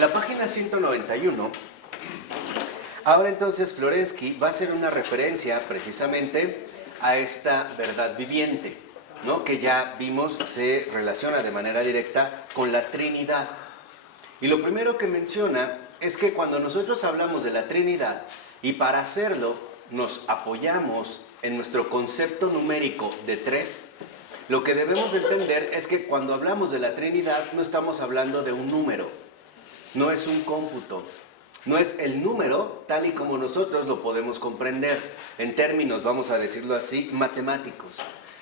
la página 191, ahora entonces Florensky va a hacer una referencia precisamente a esta verdad viviente, ¿no? Que ya vimos se relaciona de manera directa con la Trinidad. Y lo primero que menciona es que cuando nosotros hablamos de la Trinidad, y para hacerlo nos apoyamos en nuestro concepto numérico de 3, lo que debemos de entender es que cuando hablamos de la Trinidad no estamos hablando de un número, no es un cómputo, no es el número tal y como nosotros lo podemos comprender en términos, vamos a decirlo así, matemáticos,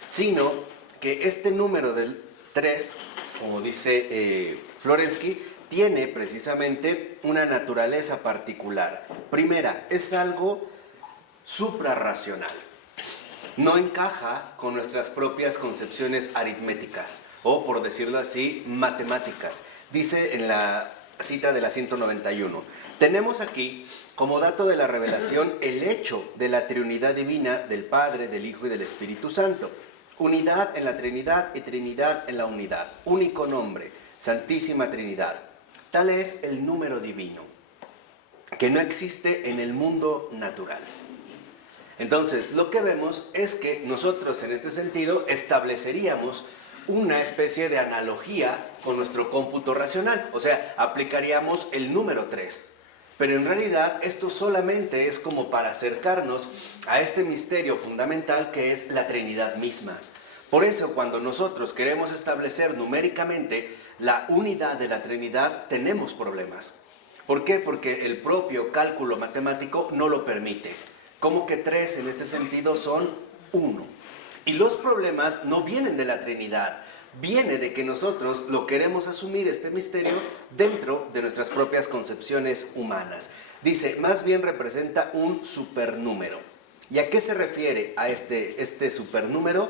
sino que este número del 3, como dice Florensky, tiene precisamente una naturaleza particular. Primera, es algo suprarracional. No encaja con nuestras propias concepciones aritméticas, o por decirlo así, matemáticas. Dice en la cita de la 191, tenemos aquí, como dato de la revelación, el hecho de la triunidad divina del Padre, del Hijo y del Espíritu Santo. Unidad en la Trinidad y Trinidad en la unidad. Único nombre, Santísima Trinidad. Tal es el número divino, que no existe en el mundo natural. Entonces, lo que vemos es que nosotros en este sentido estableceríamos una especie de analogía con nuestro cómputo racional, o sea, aplicaríamos el número 3. Pero en realidad esto solamente es como para acercarnos a este misterio fundamental que es la Trinidad misma. Por eso, cuando nosotros queremos establecer numéricamente la unidad de la Trinidad, tenemos problemas. ¿Por qué? Porque el propio cálculo matemático no lo permite. Como que 3 en este sentido son 1. Y los problemas no vienen de la Trinidad, viene de que nosotros lo queremos asumir este misterio dentro de nuestras propias concepciones humanas. Dice, más bien representa un supernúmero. ¿Y a qué se refiere a este supernúmero?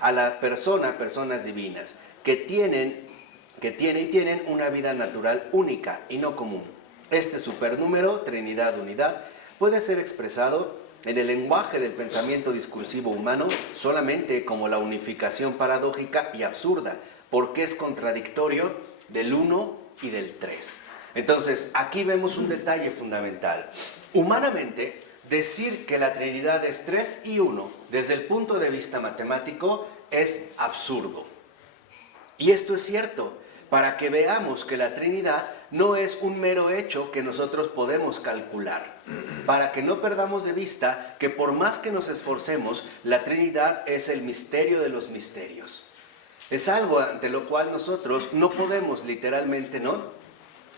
A la personas divinas, que tienen una vida natural única y no común. Este supernúmero, Trinidad, unidad, puede ser expresado en el lenguaje del pensamiento discursivo humano solamente como la unificación paradójica y absurda, porque es contradictorio del 1 y del 3. Entonces, aquí vemos un detalle fundamental. Humanamente, decir que la Trinidad es 3 y 1, desde el punto de vista matemático, es absurdo. Y esto es cierto, para que veamos que la Trinidad no es un mero hecho que nosotros podemos calcular. Para que no perdamos de vista que por más que nos esforcemos, la Trinidad es el misterio de los misterios. Es algo ante lo cual nosotros no podemos literalmente, ¿no?,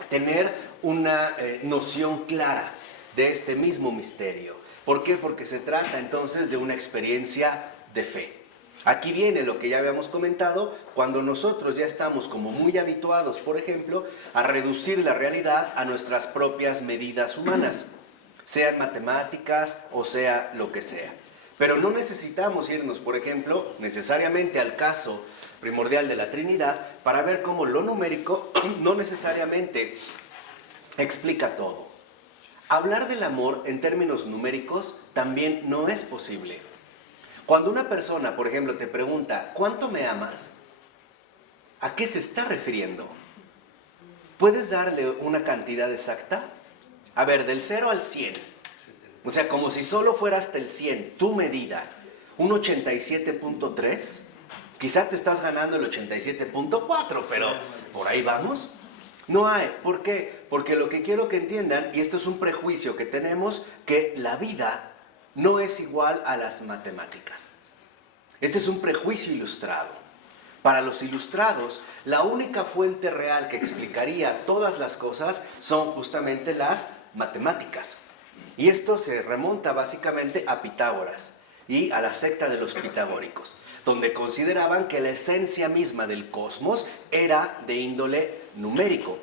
tener una noción clara de este mismo misterio. ¿Por qué? Porque se trata entonces de una experiencia de fe. Aquí viene lo que ya habíamos comentado, cuando nosotros ya estamos como muy habituados, por ejemplo, a reducir la realidad a nuestras propias medidas humanas, sean matemáticas o sea lo que sea. Pero no necesitamos irnos, por ejemplo, necesariamente al caso primordial de la Trinidad para ver cómo lo numérico no necesariamente explica todo. Hablar del amor en términos numéricos también no es posible. Cuando una persona, por ejemplo, te pregunta, ¿cuánto me amas?, ¿a qué se está refiriendo? ¿Puedes darle una cantidad exacta? A ver, del 0 al 100. O sea, como si solo fuera hasta el 100, tu medida, un 87.3, quizá te estás ganando el 87.4, pero por ahí vamos. No hay. ¿Por qué? Porque lo que quiero que entiendan, y esto es un prejuicio que tenemos, que la vida no es igual a las matemáticas. Este es un prejuicio ilustrado. Para los ilustrados, la única fuente real que explicaría todas las cosas son justamente las matemáticas. Y esto se remonta básicamente a Pitágoras y a la secta de los pitagóricos, donde consideraban que la esencia misma del cosmos era de índole numérico.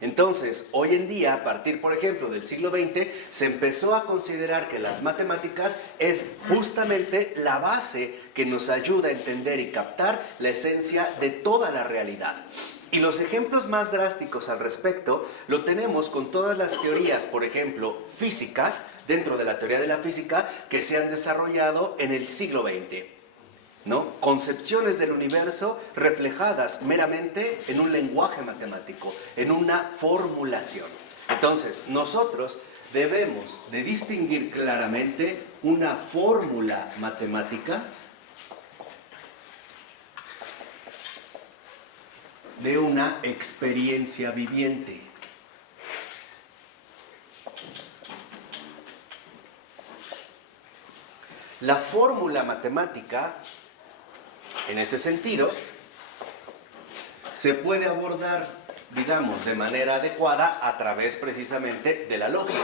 Entonces, hoy en día, a partir, por ejemplo, del siglo XX, se empezó a considerar que las matemáticas es justamente la base que nos ayuda a entender y captar la esencia de toda la realidad. Y los ejemplos más drásticos al respecto lo tenemos con todas las teorías, por ejemplo, físicas, dentro de la teoría de la física, que se han desarrollado en el siglo XX. ¿no? Concepciones del universo reflejadas meramente en un lenguaje matemático, en una formulación. Entonces, nosotros debemos de distinguir claramente una fórmula matemática de una experiencia viviente. La fórmula matemática, en este sentido, se puede abordar, digamos, de manera adecuada a través precisamente de la lógica,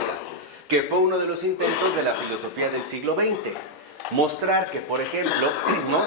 que fue uno de los intentos de la filosofía del siglo XX. Mostrar que, por ejemplo, ¿no?,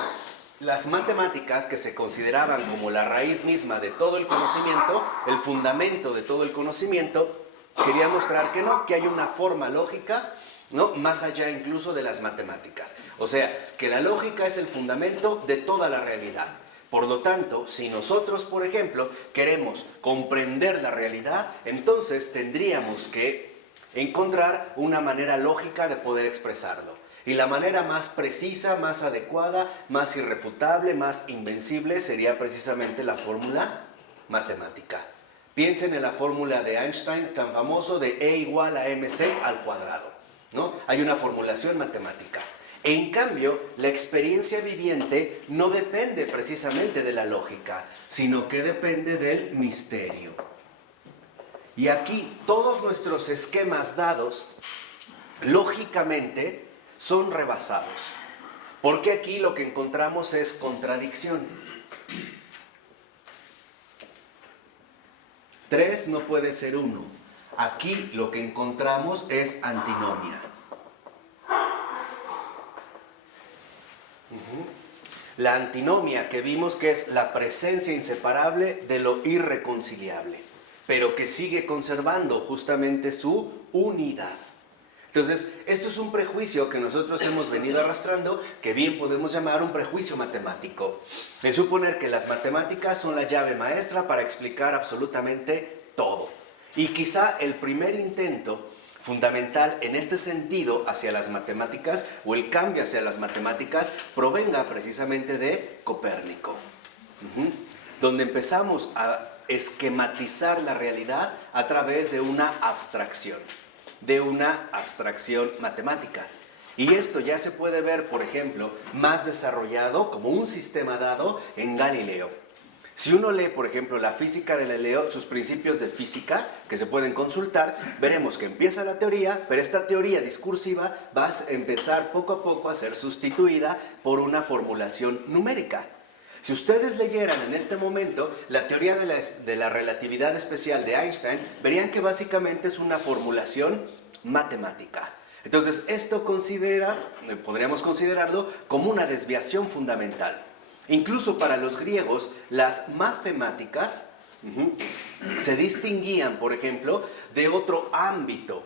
las matemáticas, que se consideraban como la raíz misma de todo el conocimiento, el fundamento de todo el conocimiento, quería mostrar que no, que hay una forma lógica, ¿no?, más allá incluso de las matemáticas. O sea, que la lógica es el fundamento de toda la realidad. Por lo tanto, si nosotros, por ejemplo, queremos comprender la realidad, entonces tendríamos que encontrar una manera lógica de poder expresarlo. Y la manera más precisa, más adecuada, más irrefutable, más invencible sería precisamente la fórmula matemática. Piensen en la fórmula de Einstein tan famoso de E igual a mc al cuadrado, ¿no? Hay una formulación matemática. En cambio, la experiencia viviente no depende precisamente de la lógica, sino que depende del misterio. Y aquí todos nuestros esquemas dados, lógicamente, son rebasados. Porque aquí lo que encontramos es contradicción. 3 no puede ser 1. Aquí lo que encontramos es antinomia. La antinomia que vimos que es la presencia inseparable de lo irreconciliable, pero que sigue conservando justamente su unidad. Entonces, esto es un prejuicio que nosotros hemos venido arrastrando, que bien podemos llamar un prejuicio matemático. Es suponer que las matemáticas son la llave maestra para explicar absolutamente todo. Y quizá el primer intento fundamental en este sentido hacia las matemáticas, o el cambio hacia las matemáticas, provenga precisamente de Copérnico, donde empezamos a esquematizar la realidad a través de una abstracción matemática. Y esto ya se puede ver, por ejemplo, más desarrollado como un sistema dado en Galileo. Si uno lee, por ejemplo, la física de Galileo, sus principios de física, que se pueden consultar, veremos que empieza la teoría, pero esta teoría discursiva va a empezar poco a poco a ser sustituida por una formulación numérica. Si ustedes leyeran en este momento la teoría de la relatividad especial de Einstein, verían que básicamente es una formulación matemática. Entonces, esto podríamos considerarlo como una desviación fundamental. Incluso para los griegos, las matemáticas se distinguían, por ejemplo, de otro ámbito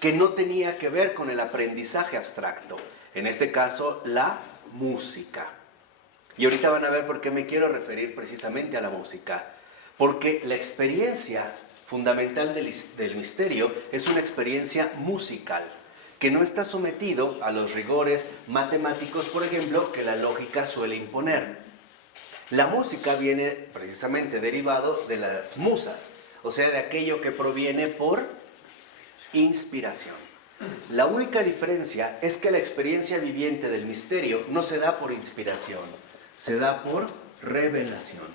que no tenía que ver con el aprendizaje abstracto. En este caso, la música. Y ahorita van a ver por qué me quiero referir precisamente a la música. Porque la experiencia fundamental del misterio es una experiencia musical, que no está sometido a los rigores matemáticos, por ejemplo, que la lógica suele imponer. La música viene precisamente derivado de las musas, o sea, de aquello que proviene por inspiración. La única diferencia es que la experiencia viviente del misterio no se da por inspiración, se da por revelación.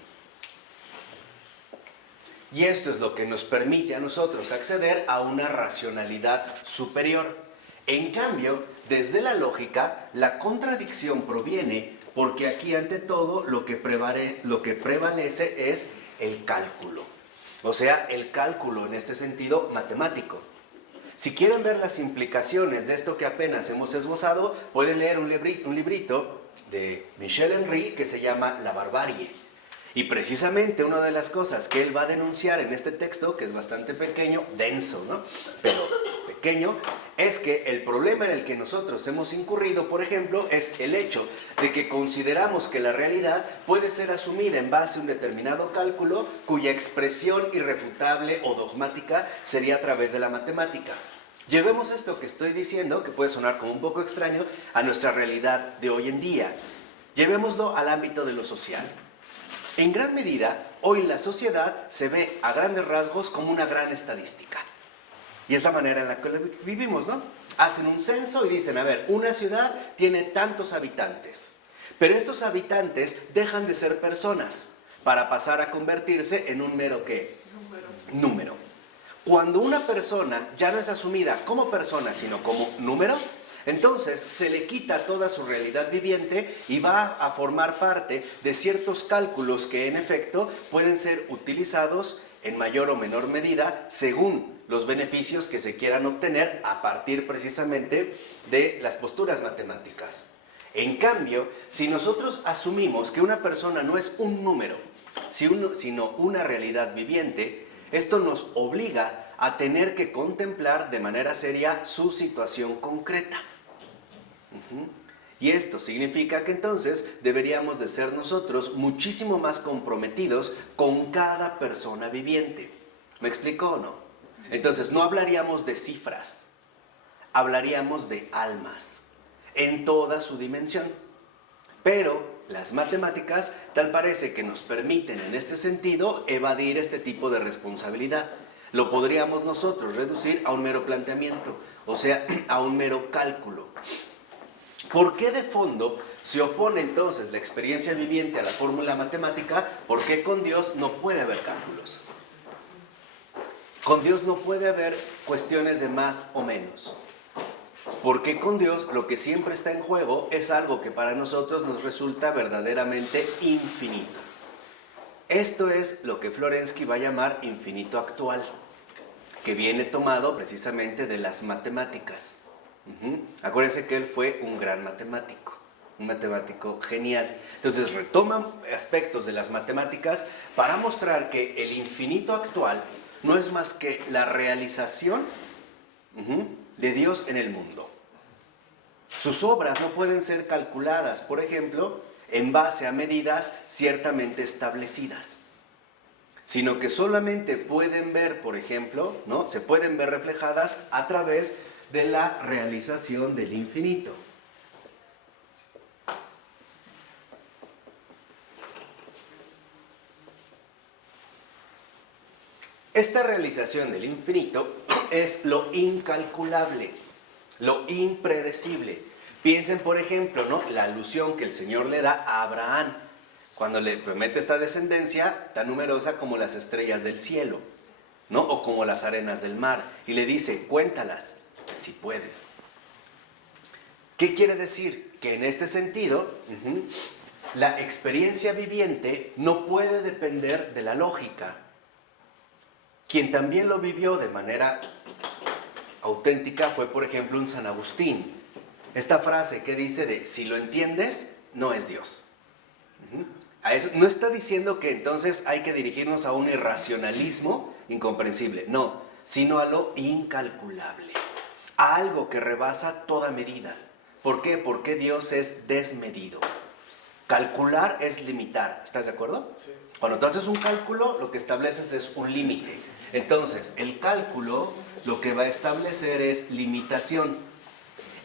Y esto es lo que nos permite a nosotros acceder a una racionalidad superior. En cambio, desde la lógica, la contradicción proviene porque aquí ante todo lo que prevalece es el cálculo. O sea, el cálculo en este sentido matemático. Si quieren ver las implicaciones de esto que apenas hemos esbozado, pueden leer un librito de Michel Henry que se llama La barbarie. Y precisamente una de las cosas que él va a denunciar en este texto, que es bastante pequeño, denso, ¿no?, pero pequeño, es que el problema en el que nosotros hemos incurrido, por ejemplo, es el hecho de que consideramos que la realidad puede ser asumida en base a un determinado cálculo cuya expresión irrefutable o dogmática sería a través de la matemática. Llevemos esto que estoy diciendo, que puede sonar como un poco extraño, a nuestra realidad de hoy en día. Llevémoslo al ámbito de lo social. En gran medida, hoy la sociedad se ve a grandes rasgos como una gran estadística. Y es la manera en la que vivimos, ¿no? Hacen un censo y dicen, a ver, una ciudad tiene tantos habitantes. Pero estos habitantes dejan de ser personas para pasar a convertirse en un mero ¿qué? Número. Cuando una persona ya no es asumida como persona, sino como número, entonces se le quita toda su realidad viviente y va a formar parte de ciertos cálculos que en efecto pueden ser utilizados en mayor o menor medida según los beneficios que se quieran obtener a partir precisamente de las posturas matemáticas. En cambio, si nosotros asumimos que una persona no es un número, sino una realidad viviente, esto nos obliga a tener que contemplar de manera seria su situación concreta. Y esto significa que entonces deberíamos de ser nosotros muchísimo más comprometidos con cada persona viviente. ¿Me explico o no? Entonces no hablaríamos de cifras, hablaríamos de almas en toda su dimensión. Pero las matemáticas tal parece que nos permiten en este sentido evadir este tipo de responsabilidad. Lo podríamos nosotros reducir a un mero planteamiento, o sea, a un mero cálculo. ¿Por qué de fondo se opone entonces la experiencia viviente a la fórmula matemática? ¿Por qué con Dios no puede haber cálculos? Con Dios no puede haber cuestiones de más o menos. Porque con Dios lo que siempre está en juego es algo que para nosotros nos resulta verdaderamente infinito. Esto es lo que Florensky va a llamar infinito actual, que viene tomado precisamente de las matemáticas. Acuérdense que él fue un gran matemático, un matemático genial. Entonces retoma aspectos de las matemáticas para mostrar que el infinito actual no es más que la realización de Dios en el mundo. Sus obras no pueden ser calculadas, por ejemplo, en base a medidas ciertamente establecidas, sino que solamente pueden ver, por ejemplo, ¿no? Se pueden ver reflejadas a través de la realización del infinito. Esta realización del infinito es lo incalculable, lo impredecible. Piensen, por ejemplo, ¿no? La alusión que el Señor le da a Abraham cuando le promete esta descendencia tan numerosa como las estrellas del cielo, ¿no? O como las arenas del mar. Y le dice, cuéntalas, si puedes. ¿Qué quiere decir? Que en este sentido, la experiencia viviente no puede depender de la lógica. Quien también lo vivió de manera auténtica fue, por ejemplo, un San Agustín. Esta frase que dice de, si lo entiendes, no es Dios. A eso, no está diciendo que entonces hay que dirigirnos a un irracionalismo incomprensible, no, sino a lo incalculable, a algo que rebasa toda medida. ¿Por qué? Porque Dios es desmedido. Calcular es limitar, ¿estás de acuerdo? Sí. Cuando tú haces un cálculo, lo que estableces es un límite. Entonces, el cálculo lo que va a establecer es limitación.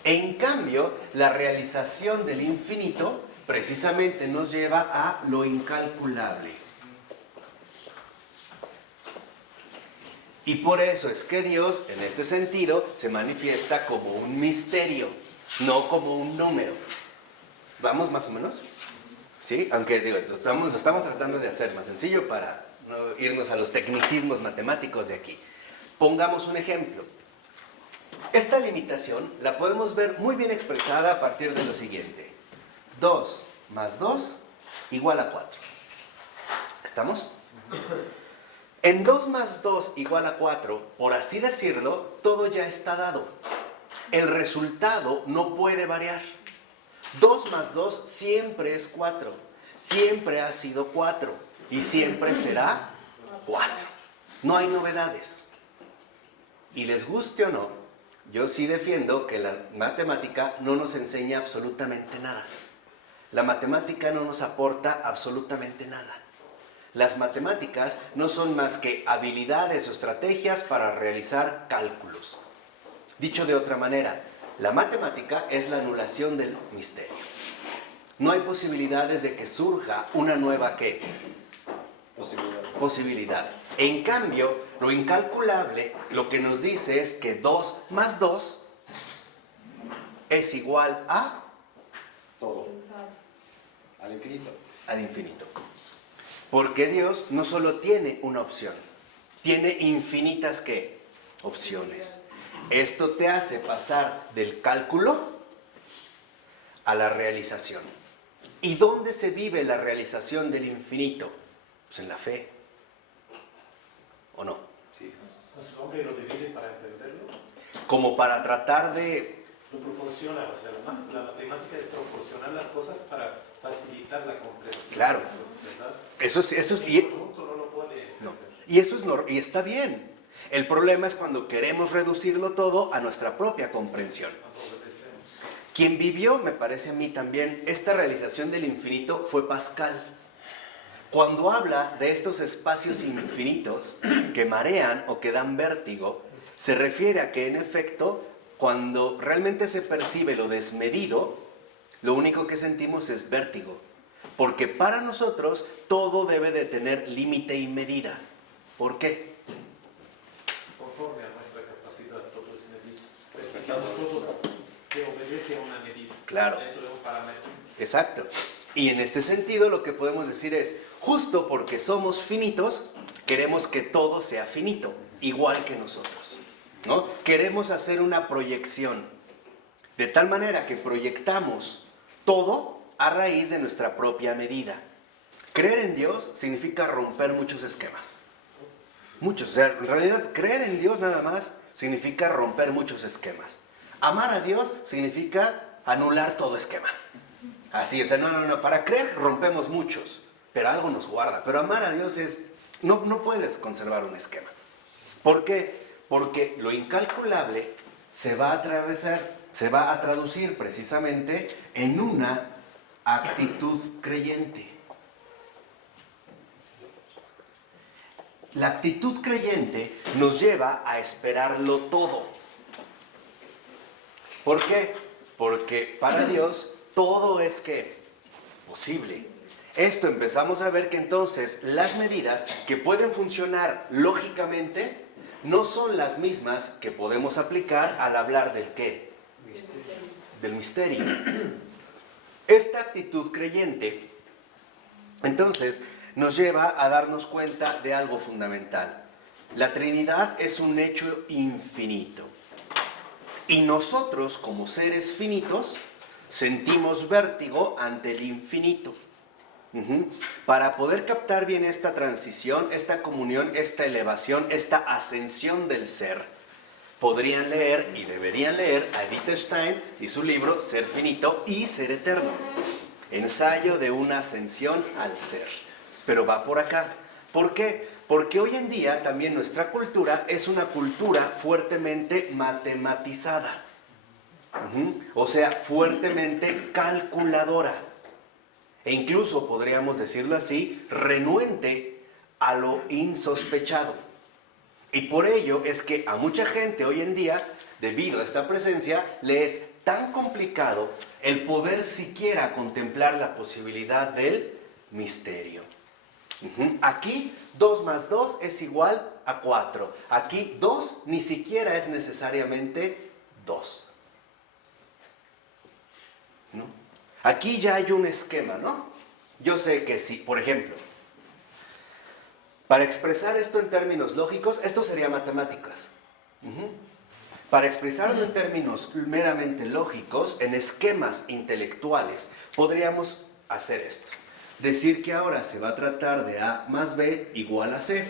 En cambio, la realización del infinito precisamente nos lleva a lo incalculable. Y por eso es que Dios, en este sentido, se manifiesta como un misterio, no como un número. ¿Vamos más o menos? ¿Sí? Aunque digo, lo estamos tratando de hacer más sencillo para no irnos a los tecnicismos matemáticos de aquí. Pongamos un ejemplo. Esta limitación la podemos ver muy bien expresada a partir de lo siguiente. 2 más 2 igual a 4. ¿Estamos? En 2 más 2 igual a 4, por así decirlo, todo ya está dado. El resultado no puede variar. 2 más 2 siempre es 4. Siempre ha sido 4. Y siempre será 4. No hay novedades. Y les guste o no, yo sí defiendo que la matemática no nos enseña absolutamente nada. La matemática no nos aporta absolutamente nada. Las matemáticas no son más que habilidades o estrategias para realizar cálculos. Dicho de otra manera, la matemática es la anulación del misterio. no hay posibilidades de que surja una nueva ¿qué? Posibilidad. En cambio, lo incalculable lo que nos dice es que 2 más 2 es igual a Todo. Al infinito. al infinito. Porque Dios no solo tiene una opción, tiene infinitas ¿qué? Opciones. Esto te hace pasar del cálculo a la realización. ¿Y dónde se vive la realización del infinito? Pues en la fe. ¿O no? Sí. Entonces el hombre lo divide para entenderlo, Como para tratar de... lo proporciona, o sea, la matemática es proporcionar las cosas para facilitar la comprensión Claro. de las cosas, ¿verdad? Esto es El conjunto no lo puede no. entender. Y eso es y está bien. El problema es cuando queremos reducirlo todo a nuestra propia comprensión. Tampoco te extremos. Quien vivió, me parece a mí también, esta realización del infinito fue Pascal. Cuando habla de estos espacios infinitos que marean o que dan vértigo, se refiere a que en efecto, cuando realmente se percibe lo desmedido, lo único que sentimos es vértigo. Porque para nosotros todo debe de tener límite y medida. ¿Por qué? Conforme a nuestra capacidad, todo es medido. Respetamos todos que obedece a una medida. Claro. Dentro de un parámetro. Exacto. Y en este sentido lo que podemos decir es, justo porque somos finitos, queremos que todo sea finito, igual que nosotros, ¿no? Queremos hacer una proyección, de tal manera que proyectamos todo a raíz de nuestra propia medida. Creer en Dios significa romper muchos esquemas. Muchos. O sea, en realidad, creer en Dios nada más significa romper muchos esquemas. Amar a Dios significa anular todo esquema. Así, o sea, no, para creer rompemos muchos, pero algo nos guarda. Pero amar a Dios es, no puedes conservar un esquema. ¿Por qué? Porque lo incalculable se va a traducir precisamente en una actitud creyente. La actitud creyente nos lleva a esperarlo todo. ¿Por qué? Porque para Dios todo es ¿qué? Posible. Esto empezamos a ver que entonces las medidas que pueden funcionar lógicamente no son las mismas que podemos aplicar al hablar del ¿qué? Del misterio. Esta actitud creyente entonces nos lleva a darnos cuenta de algo fundamental. La Trinidad es un hecho infinito. Y nosotros, como seres finitos, sentimos vértigo ante el infinito. Para poder captar bien esta transición, esta comunión, esta elevación, esta ascensión del ser, podrían leer y deberían leer a Edith Stein y su libro Ser finito y ser eterno. Ensayo de una ascensión al ser. Pero va por acá. ¿Por qué? Porque hoy en día también nuestra cultura es una cultura fuertemente matematizada. O sea, fuertemente calculadora. E incluso, podríamos decirlo así, renuente a lo insospechado. Y por ello es que a mucha gente hoy en día, debido a esta presencia, le es tan complicado el poder siquiera contemplar la posibilidad del misterio. Aquí 2 más 2 es igual a 4. Aquí 2 ni siquiera es necesariamente 2. ¿No? Aquí ya hay un esquema, ¿no? Yo sé que si, por ejemplo, para expresar esto en términos lógicos, esto sería matemáticas. Para expresarlo en términos meramente lógicos, en esquemas intelectuales, podríamos hacer esto. Decir que ahora se va a tratar de A más B igual a C,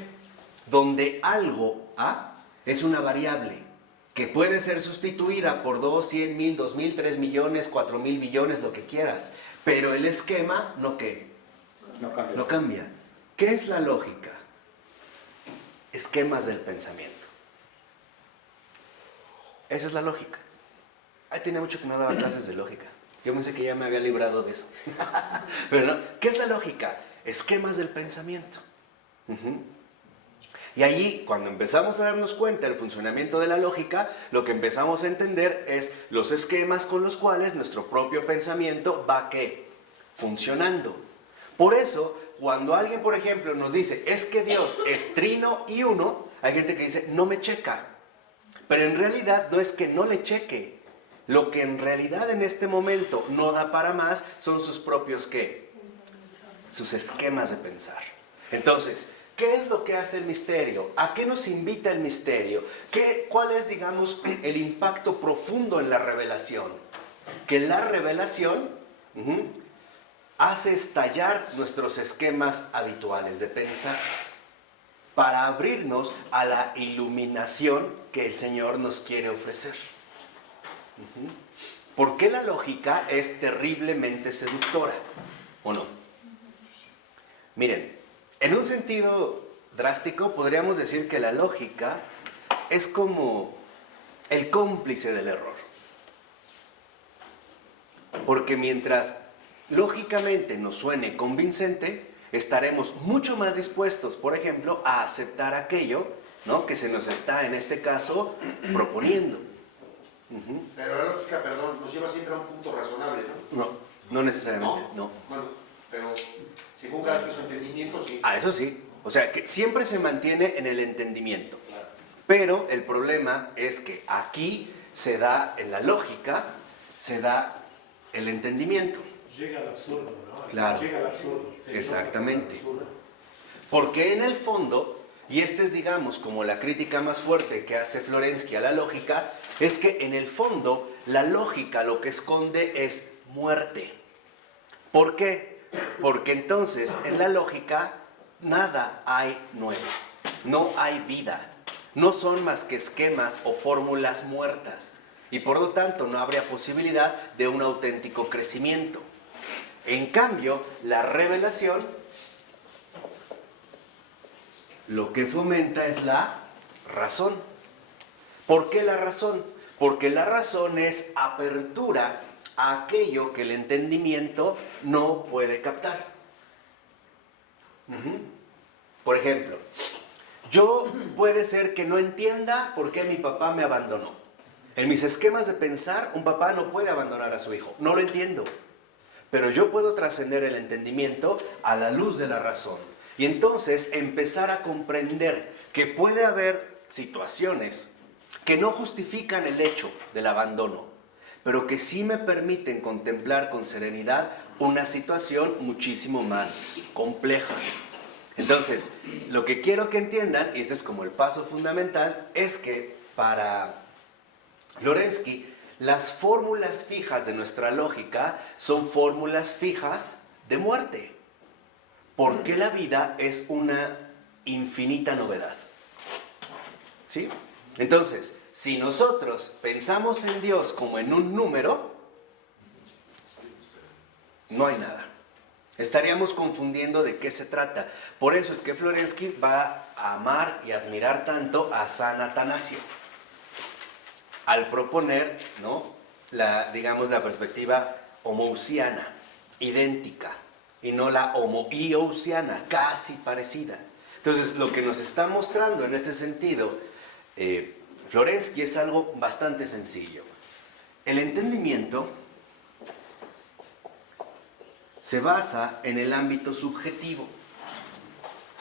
donde algo A es una variable que puede ser sustituida por 2, 100 mil, 2 mil, 3 millones, 4 mil millones, lo que quieras. Pero el esquema, ¿no qué? No cambia. ¿Qué es la lógica? Esquemas del pensamiento. Esa es la lógica. Ay, tenía mucho que no daba clases de lógica. Yo pensé que ya me había librado de eso. Pero no, ¿qué es la lógica? Esquemas del pensamiento. Y allí, cuando empezamos a darnos cuenta del funcionamiento de la lógica, lo que empezamos a entender es los esquemas con los cuales nuestro propio pensamiento va ¿qué? funcionando. Por eso, cuando alguien, por ejemplo, nos dice, es que Dios es trino y uno, hay gente que dice, no me checa. Pero en realidad no es que no le cheque. Lo que en realidad en este momento no da para más son sus propios, ¿qué? Sus esquemas de pensar. Entonces, ¿qué es lo que hace el misterio? ¿A qué nos invita el misterio? ¿Cuál es, digamos, el impacto profundo en la revelación? Que la revelación hace estallar nuestros esquemas habituales de pensar para abrirnos a la iluminación que el Señor nos quiere ofrecer. ¿Por qué la lógica es terriblemente seductora? ¿O no? Miren, en un sentido drástico podríamos decir que la lógica es como el cómplice del error. Porque mientras lógicamente nos suene convincente, estaremos mucho más dispuestos, por ejemplo, a aceptar aquello, ¿no?, que se nos está, en este caso, proponiendo. Pero la lógica, perdón, nos lleva siempre a un punto razonable, ¿no? No, no necesariamente, no. Bueno, pero según cada quien su entendimiento, sí. Eso sí. O sea, que siempre se mantiene en el entendimiento. Claro. Pero el problema es que aquí se da, en la lógica, se da el entendimiento. Llega al absurdo, ¿no? Claro. Llega al absurdo. Exactamente. Porque en el fondo, y esta es, digamos, como la crítica más fuerte que hace Florensky a la lógica, es que en el fondo la lógica lo que esconde es muerte. ¿Por qué? Porque entonces en la lógica nada hay nuevo, no hay vida, no son más que esquemas o fórmulas muertas y por lo tanto no habría posibilidad de un auténtico crecimiento. En cambio, la revelación lo que fomenta es la razón. ¿Por qué la razón? Porque la razón es apertura a aquello que el entendimiento no puede captar. Por ejemplo, yo puede ser que no entienda por qué mi papá me abandonó. En mis esquemas de pensar, un papá no puede abandonar a su hijo. No lo entiendo. Pero yo puedo trascender el entendimiento a la luz de la razón. Y entonces empezar a comprender que puede haber situaciones que no justifican el hecho del abandono, pero que sí me permiten contemplar con serenidad una situación muchísimo más compleja. Entonces, lo que quiero que entiendan, y este es como el paso fundamental, es que para Florensky, las fórmulas fijas de nuestra lógica son fórmulas fijas de muerte, porque la vida es una infinita novedad. ¿Sí? Entonces, si nosotros pensamos en Dios como en un número, no hay nada. Estaríamos confundiendo de qué se trata. Por eso es que Florensky va a amar y admirar tanto a San Atanasio, al proponer, ¿no?, digamos, la perspectiva homoousiana, idéntica, y no la homoiousiana, casi parecida. Entonces, lo que nos está mostrando en este sentido Florensky es algo bastante sencillo. El entendimiento se basa en el ámbito subjetivo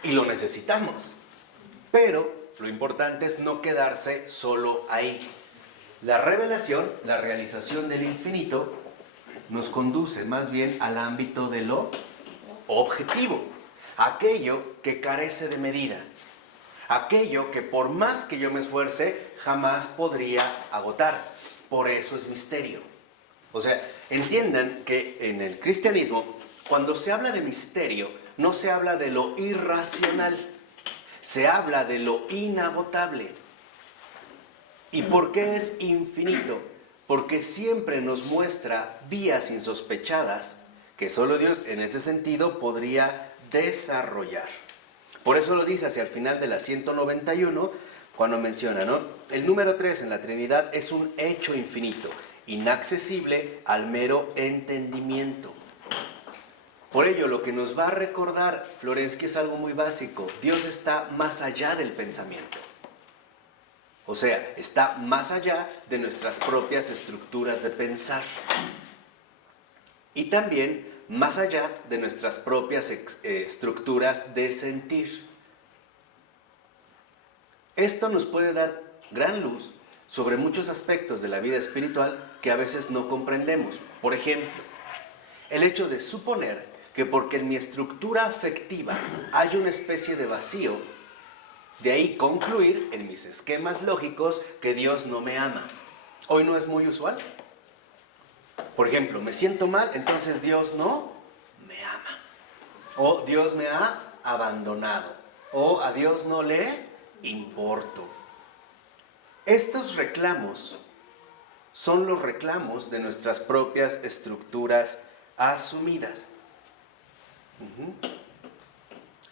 y lo necesitamos, pero lo importante es no quedarse solo ahí. La revelación, la realización del infinito, nos conduce más bien al ámbito de lo objetivo, aquello que carece de medida, aquello que por más que yo me esfuerce jamás podría agotar. Por eso es misterio. O sea, entiendan que en el cristianismo, cuando se habla de misterio, no se habla de lo irracional, se habla de lo inagotable. ¿Y por qué es infinito? Porque siempre nos muestra vías insospechadas que solo Dios en este sentido podría desarrollar. Por eso lo dice hacia el final de la 191, cuando menciona, ¿no?, el número 3 en la Trinidad es un hecho infinito, inaccesible al mero entendimiento. Por ello, lo que nos va a recordar Florensky es algo muy básico. Dios está más allá del pensamiento. O sea, está más allá de nuestras propias estructuras de pensar. Y también más allá de nuestras propias estructuras de sentir. Esto nos puede dar gran luz sobre muchos aspectos de la vida espiritual que a veces no comprendemos. Por ejemplo, el hecho de suponer que porque en mi estructura afectiva hay una especie de vacío, de ahí concluir en mis esquemas lógicos que Dios no me ama. Hoy no es muy usual. Por ejemplo, me siento mal, entonces Dios no me ama. O Dios me ha abandonado. O a Dios no le importo. Estos reclamos son los reclamos de nuestras propias estructuras asumidas.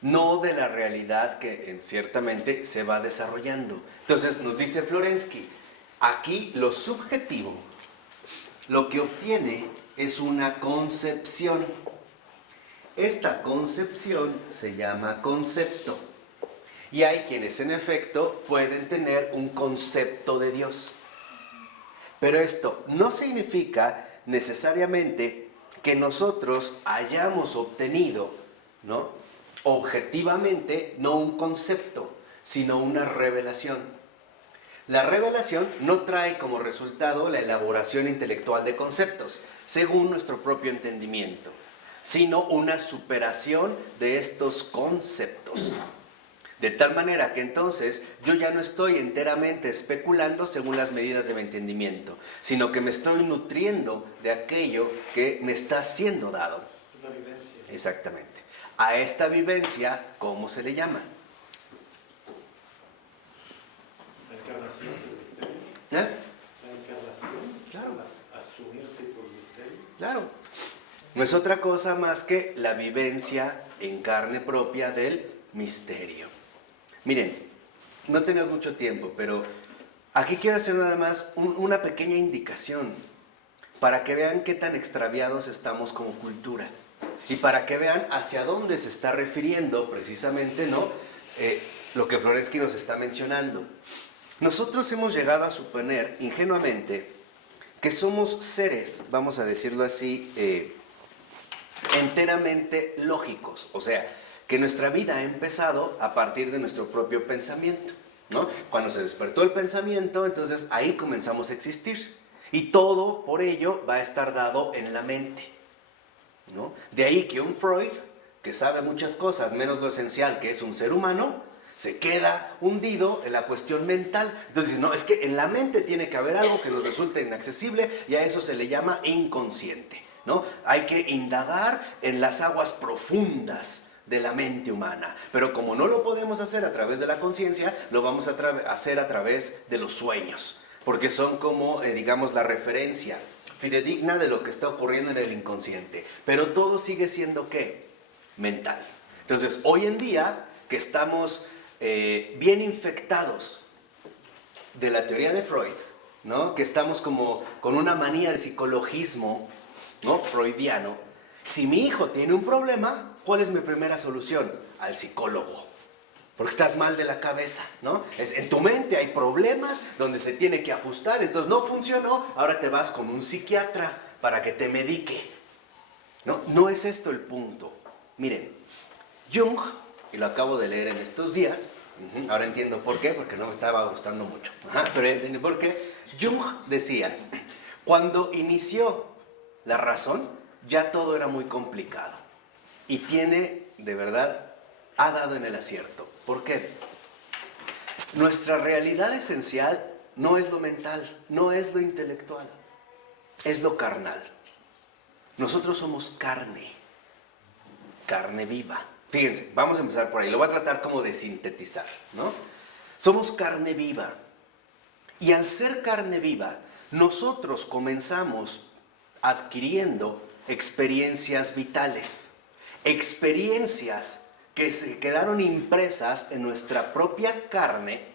No de la realidad que ciertamente se va desarrollando. Entonces nos dice Florensky, aquí lo subjetivo, lo que obtiene es una concepción. Esta concepción se llama concepto. Y hay quienes en efecto pueden tener un concepto de Dios. Pero esto no significa necesariamente que nosotros hayamos obtenido, ¿no?, objetivamente, no un concepto, sino una revelación. La revelación no trae como resultado la elaboración intelectual de conceptos, según nuestro propio entendimiento, sino una superación de estos conceptos. De tal manera que entonces yo ya no estoy enteramente especulando según las medidas de mi entendimiento, sino que me estoy nutriendo de aquello que me está siendo dado. La vivencia. Exactamente. A esta vivencia, ¿cómo se le llama? La encarnación del misterio. ¿Eh? La encarnación. Claro. Asumirse por el misterio. Claro. No es otra cosa más que la vivencia en carne propia del misterio. Miren, no tenemos mucho tiempo, pero aquí quiero hacer nada más una pequeña indicación para que vean qué tan extraviados estamos como cultura y para que vean hacia dónde se está refiriendo precisamente, ¿no?, lo que Florensky nos está mencionando. Nosotros hemos llegado a suponer ingenuamente que somos seres, vamos a decirlo así, enteramente lógicos, o sea, que nuestra vida ha empezado a partir de nuestro propio pensamiento, ¿no? Cuando se despertó el pensamiento, entonces ahí comenzamos a existir. Y todo, por ello, va a estar dado en la mente, ¿no? De ahí que un Freud, que sabe muchas cosas, menos lo esencial que es un ser humano, se queda hundido en la cuestión mental. Entonces, no, es que en la mente tiene que haber algo que nos resulte inaccesible y a eso se le llama inconsciente, ¿no? Hay que indagar en las aguas profundas de la mente humana, pero como no lo podemos hacer a través de la conciencia, lo vamos a hacer a través de los sueños, porque son como, digamos, la referencia fidedigna de lo que está ocurriendo en el inconsciente, pero todo sigue siendo, ¿qué? Mental. Entonces, hoy en día, que estamos bien infectados de la teoría de Freud, ¿no?, que estamos como con una manía de psicologismo, ¿no?, freudiano. Si mi hijo tiene un problema, ¿cuál es mi primera solución? Al psicólogo. Porque estás mal de la cabeza, ¿no? En tu mente hay problemas donde se tiene que ajustar, entonces no funcionó, ahora te vas con un psiquiatra para que te medique. No, no es esto el punto. Miren, Jung, y lo acabo de leer en estos días, ahora entiendo por qué, porque no me estaba gustando mucho, pero entiendo por qué. Jung decía, cuando inició la razón, ya todo era muy complicado. Y tiene, de verdad, ha dado en el acierto. ¿Por qué? Nuestra realidad esencial no es lo mental, no es lo intelectual, es lo carnal. Nosotros somos carne, carne viva. Fíjense, vamos a empezar por ahí, lo voy a tratar como de sintetizar, ¿no? Somos carne viva. Y al ser carne viva, nosotros comenzamos adquiriendo experiencias vitales, experiencias que se quedaron impresas en nuestra propia carne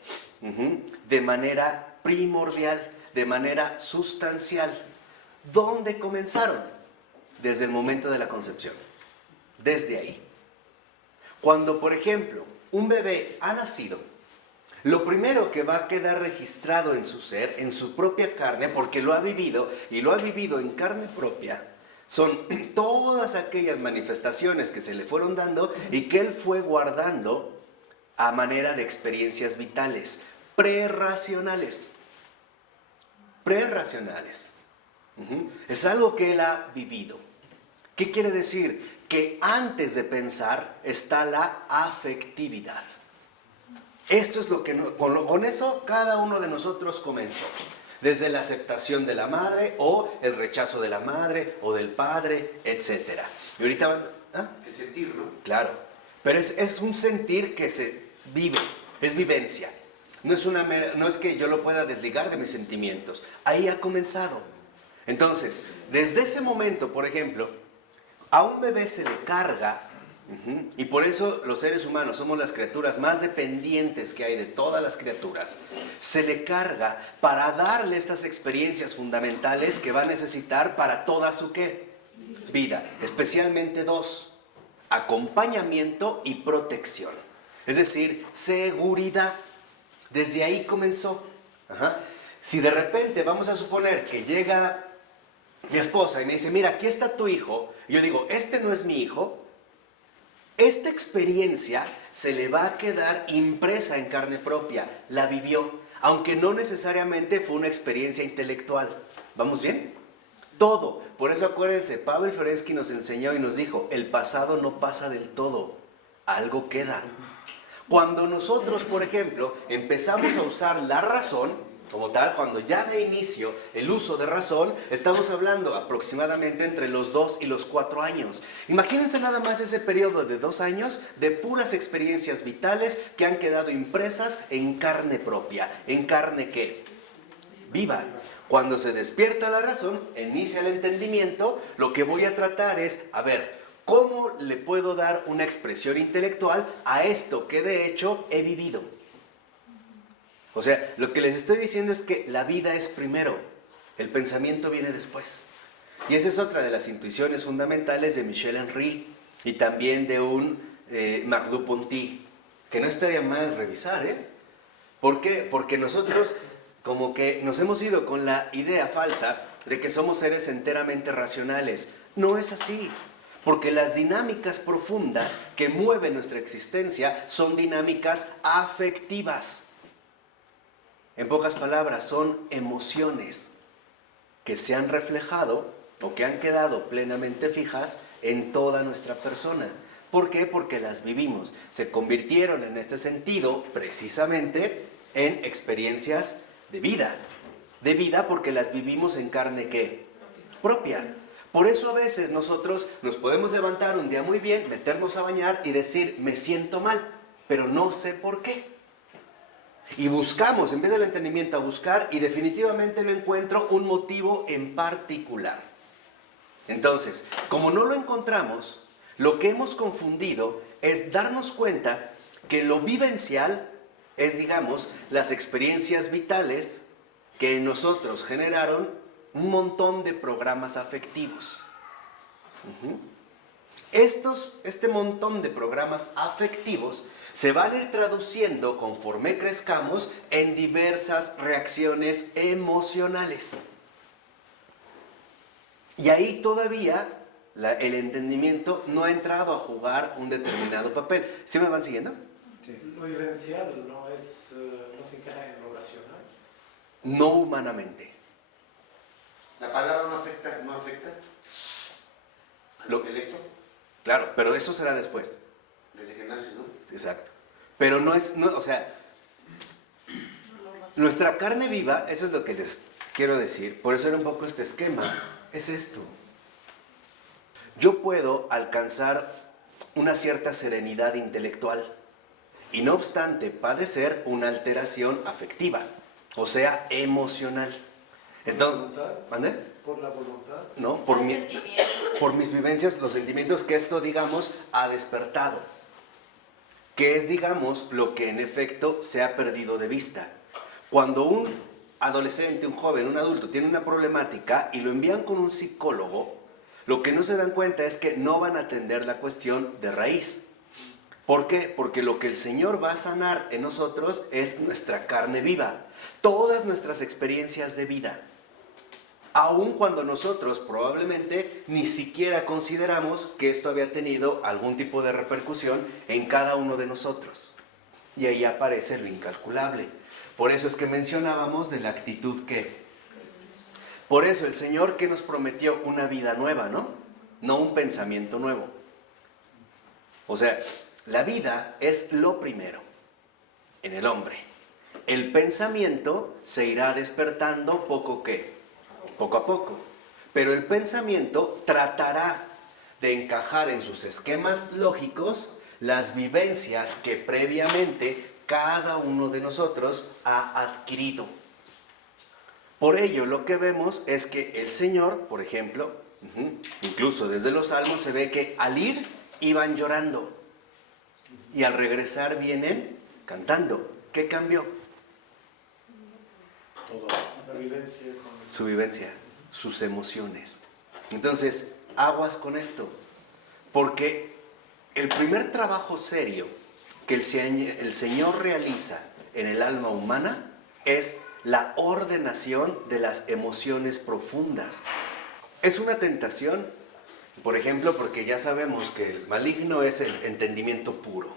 de manera primordial, de manera sustancial. ¿Dónde comenzaron? Desde el momento de la concepción, desde ahí. Cuando, por ejemplo, un bebé ha nacido, lo primero que va a quedar registrado en su ser, en su propia carne, porque lo ha vivido, y lo ha vivido en carne propia, Son todas aquellas manifestaciones que se le fueron dando y que él fue guardando a manera de experiencias vitales, prerracionales. Prerracionales. Es algo que él ha vivido. ¿Qué quiere decir? Que antes de pensar está la afectividad. Esto es lo que con eso cada uno de nosotros comenzó. Desde la aceptación de la madre o el rechazo de la madre o del padre, etc. Y ahorita... ¿ah? El sentir, ¿no? Claro, pero es un sentir que se vive, es vivencia. No es que yo lo pueda desligar de mis sentimientos. Ahí ha comenzado. Entonces, desde ese momento, por ejemplo, a un bebé se le carga, y por eso los seres humanos somos las criaturas más dependientes que hay de todas las criaturas, se le carga para darle estas experiencias fundamentales que va a necesitar para toda su ¿qué? Vida, especialmente dos: acompañamiento y protección, es decir, seguridad. Desde ahí comenzó. Si de repente vamos a suponer que llega mi esposa y me dice, mira, aquí está tu hijo, y yo digo, este no es mi hijo, esta experiencia se le va a quedar impresa en carne propia, la vivió, aunque no necesariamente fue una experiencia intelectual. ¿Vamos bien? Todo. Por eso acuérdense, Pavel Florensky nos enseñó y nos dijo, el pasado no pasa del todo, algo queda. Cuando nosotros, por ejemplo, empezamos a usar la razón, como tal, cuando ya de inicio el uso de razón, estamos hablando aproximadamente entre los 2 y los 4 años. Imagínense nada más ese periodo de 2 años de puras experiencias vitales que han quedado impresas en carne propia. ¿En carne qué? Viva. Cuando se despierta la razón, inicia el entendimiento, lo que voy a tratar es, a ver, ¿cómo le puedo dar una expresión intelectual a esto que de hecho he vivido? O sea, lo que les estoy diciendo es que la vida es primero, el pensamiento viene después. Y esa es otra de las intuiciones fundamentales de Michel Henry y también de un Merleau-Ponty, que no estaría mal revisar, ¿eh? ¿Por qué? Porque nosotros como que nos hemos ido con la idea falsa de que somos seres enteramente racionales. No es así. Porque las dinámicas profundas que mueven nuestra existencia son dinámicas afectivas. En pocas palabras, son emociones que se han reflejado o que han quedado plenamente fijas en toda nuestra persona. ¿Por qué? Porque las vivimos. Se convirtieron en este sentido precisamente en experiencias de vida. De vida porque las vivimos en carne ¿qué? Propia. Por eso a veces nosotros nos podemos levantar un día muy bien, meternos a bañar y decir, me siento mal, pero no sé por qué. Y buscamos, empieza el entendimiento a buscar y definitivamente no encuentro un motivo en particular. Entonces, como no lo encontramos, lo que hemos confundido es darnos cuenta que lo vivencial es, digamos, las experiencias vitales que en nosotros generaron un montón de programas afectivos. Este montón de programas afectivos se van a ir traduciendo conforme crezcamos en diversas reacciones emocionales. Y ahí todavía el entendimiento no ha entrado a jugar un determinado papel. ¿Sí me van siguiendo? Sí. Lo vivencial no se encaja en lo racional. No humanamente. ¿La palabra no afecta al intelecto? Claro, pero eso será después. Desde que naces, ¿no? Exacto. Pero o sea, nuestra carne viva, eso es lo que les quiero decir, por eso era un poco este esquema, es esto. Yo puedo alcanzar una cierta serenidad intelectual y no obstante padecer una alteración afectiva, o sea, emocional. Entonces, ¿mande? ¿Por la voluntad? No, por mis vivencias, los sentimientos que esto, digamos, ha despertado. Que es, digamos, lo que en efecto se ha perdido de vista. Cuando un adolescente, un joven, un adulto tiene una problemática y lo envían con un psicólogo, lo que no se dan cuenta es que no van a atender la cuestión de raíz. ¿Por qué? Porque lo que el Señor va a sanar en nosotros es nuestra carne viva, todas nuestras experiencias de vida. aun cuando nosotros probablemente ni siquiera consideramos que esto había tenido algún tipo de repercusión en cada uno de nosotros. Y ahí aparece lo incalculable. Por eso es que mencionábamos de la actitud que. Por eso el Señor que nos prometió una vida nueva, ¿no? No un pensamiento nuevo. O sea, la vida es lo primero en el hombre. El pensamiento se irá despertando poco a poco. Pero el pensamiento tratará de encajar en sus esquemas lógicos las vivencias que previamente cada uno de nosotros ha adquirido. Por ello, lo que vemos es que el Señor, por ejemplo, incluso desde los Salmos se ve que al ir iban llorando y al regresar vienen cantando. ¿Qué cambió? Todo. La vivencia con... Su vivencia, sus emociones. Entonces, aguas con esto, porque el primer trabajo serio que el Señor realiza en el alma humana es la ordenación de las emociones profundas. Es una tentación, por ejemplo, porque ya sabemos que el maligno es el entendimiento puro,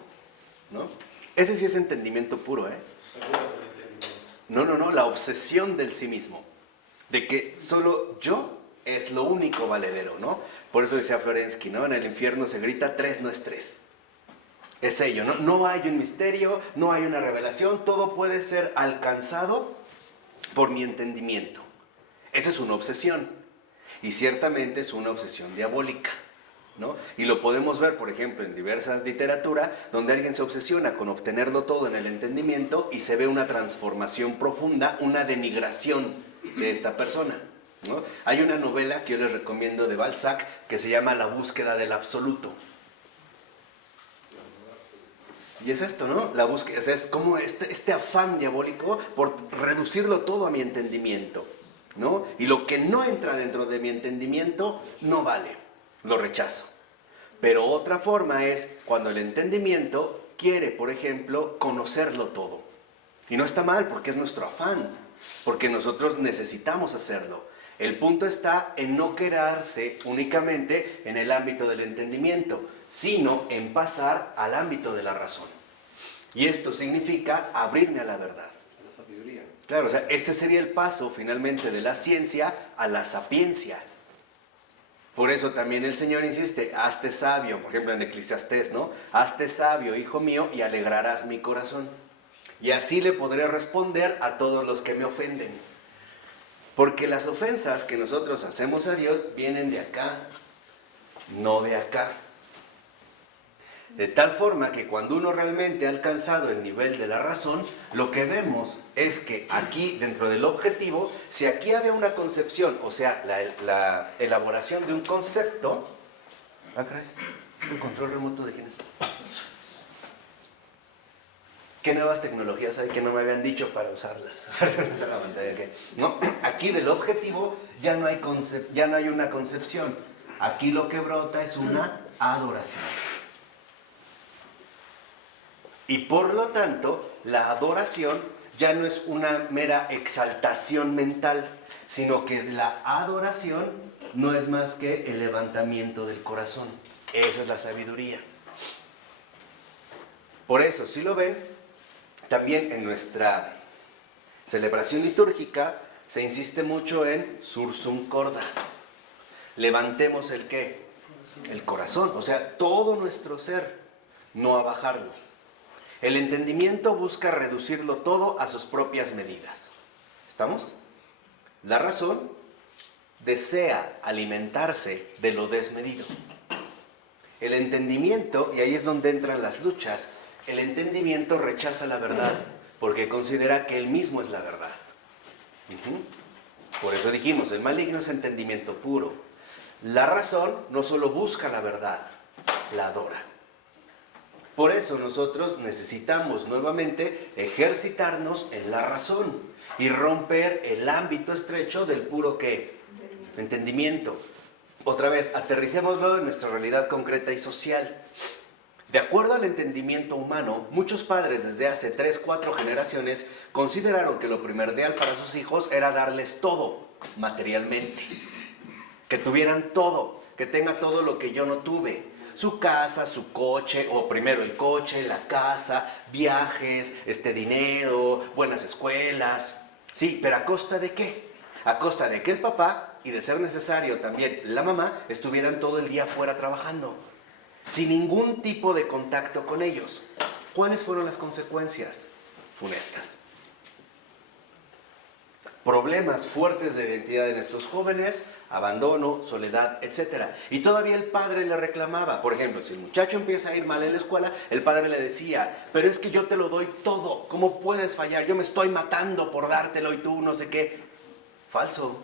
¿no? Ese sí es entendimiento puro, ¿eh? No, la obsesión del sí mismo, de que solo yo es lo único valedero, ¿no? Por eso decía Florensky, ¿no? En el infierno se grita 3 no es 3. Es ello, ¿no? No hay un misterio, no hay una revelación, todo puede ser alcanzado por mi entendimiento. Esa es una obsesión, y ciertamente es una obsesión diabólica, ¿no? Y lo podemos ver, por ejemplo, en diversas literaturas, donde alguien se obsesiona con obtenerlo todo en el entendimiento y se ve una transformación profunda, una denigración de esta persona, ¿no? Hay una novela que yo les recomiendo de Balzac que se llama La búsqueda del absoluto. Y es esto, ¿no? La búsqueda, o sea, es como este afán diabólico por reducirlo todo a mi entendimiento, ¿no? Y lo que no entra dentro de mi entendimiento no vale, lo rechazo. Pero otra forma es cuando el entendimiento quiere, por ejemplo, conocerlo todo. Y no está mal porque es nuestro afán, porque nosotros necesitamos hacerlo. El punto está en no quedarse únicamente en el ámbito del entendimiento, sino en pasar al ámbito de la razón. Y esto significa abrirme a la verdad. La sabiduría. Claro, o sea, este sería el paso finalmente de la ciencia a la sapiencia. Por eso también el Señor insiste, hazte sabio, por ejemplo en Eclesiastés, ¿no? Hazte sabio, hijo mío, y alegrarás mi corazón. Y así le podré responder a todos los que me ofenden. Porque las ofensas que nosotros hacemos a Dios vienen de acá, no de acá. De tal forma que cuando uno realmente ha alcanzado el nivel de la razón, lo que vemos es que aquí, dentro del objetivo, si aquí había una concepción, o sea, la elaboración de un concepto... Ah, caray, ¿el control remoto de quién es? ¿Qué nuevas tecnologías hay que no me habían dicho para usarlas? Está la pantalla, ¿qué? No, aquí del objetivo ya no hay una concepción. Aquí lo que brota es una adoración. Y por lo tanto, la adoración ya no es una mera exaltación mental, sino que la adoración no es más que el levantamiento del corazón. Esa es la sabiduría. Por eso, si lo ven, también en nuestra celebración litúrgica se insiste mucho en sursum corda. Levantemos el ¿qué? El corazón, o sea, todo nuestro ser, no a bajarlo. El entendimiento busca reducirlo todo a sus propias medidas. ¿Estamos? La razón desea alimentarse de lo desmedido. El entendimiento, y ahí es donde entran las luchas, el entendimiento rechaza la verdad porque considera que él mismo es la verdad. Por eso dijimos, el maligno es entendimiento puro. La razón no solo busca la verdad, la adora. Por eso nosotros necesitamos nuevamente ejercitarnos en la razón y romper el ámbito estrecho del puro ¿qué? Entendimiento. Otra vez, aterricémoslo en nuestra realidad concreta y social. De acuerdo al entendimiento humano, muchos padres desde hace 3, 4 generaciones consideraron que lo primordial para sus hijos era darles todo materialmente. Que tuvieran todo, que tenga todo lo que yo no tuve. Su casa, su coche, o primero el coche, la casa, viajes, dinero, buenas escuelas. Sí, pero ¿a costa de qué? A costa de que el papá, y de ser necesario también la mamá, estuvieran todo el día fuera trabajando, sin ningún tipo de contacto con ellos. ¿Cuáles fueron las consecuencias? Funestas. Problemas fuertes de identidad en estos jóvenes, abandono, soledad, etc. Y todavía el padre le reclamaba. Por ejemplo, si el muchacho empieza a ir mal en la escuela, el padre le decía, pero es que yo te lo doy todo, ¿cómo puedes fallar? Yo me estoy matando por dártelo y tú no sé qué. Falso.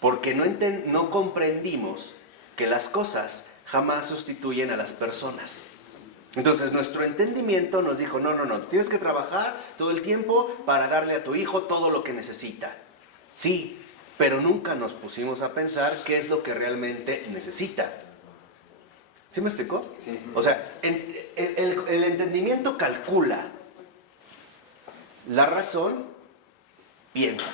Porque no comprendimos que las cosas jamás sustituyen a las personas. Entonces nuestro entendimiento nos dijo, no, tienes que trabajar todo el tiempo para darle a tu hijo todo lo que necesita. Sí, pero nunca nos pusimos a pensar qué es lo que realmente necesita. ¿Sí me explicó? Sí. O sea, el entendimiento calcula, la razón piensa.